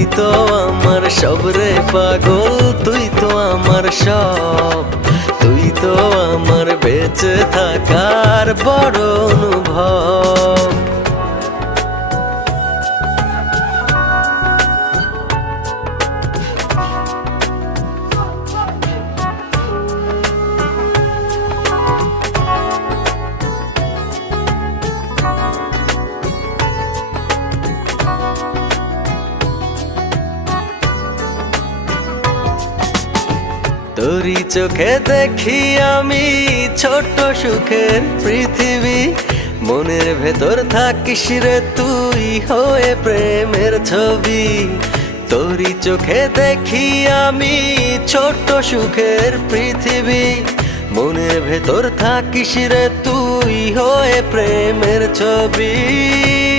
তো আমার সব রে পাগল, তুই তো আমার সব, তুই তো আমার বেঁচে থাকার বড় অনুভব। তোরই চোখে দেখি আমি ছোট্ট সুখের পৃথিবী, মনের ভেতর থাকিস রে তুই হয়ে প্রেমের ছবি। তোরই চোখে দেখি আমি ছোট্ট সুখের পৃথিবী, মনের ভেতর থাকিস রে তুই হয়ে প্রেমের ছবি।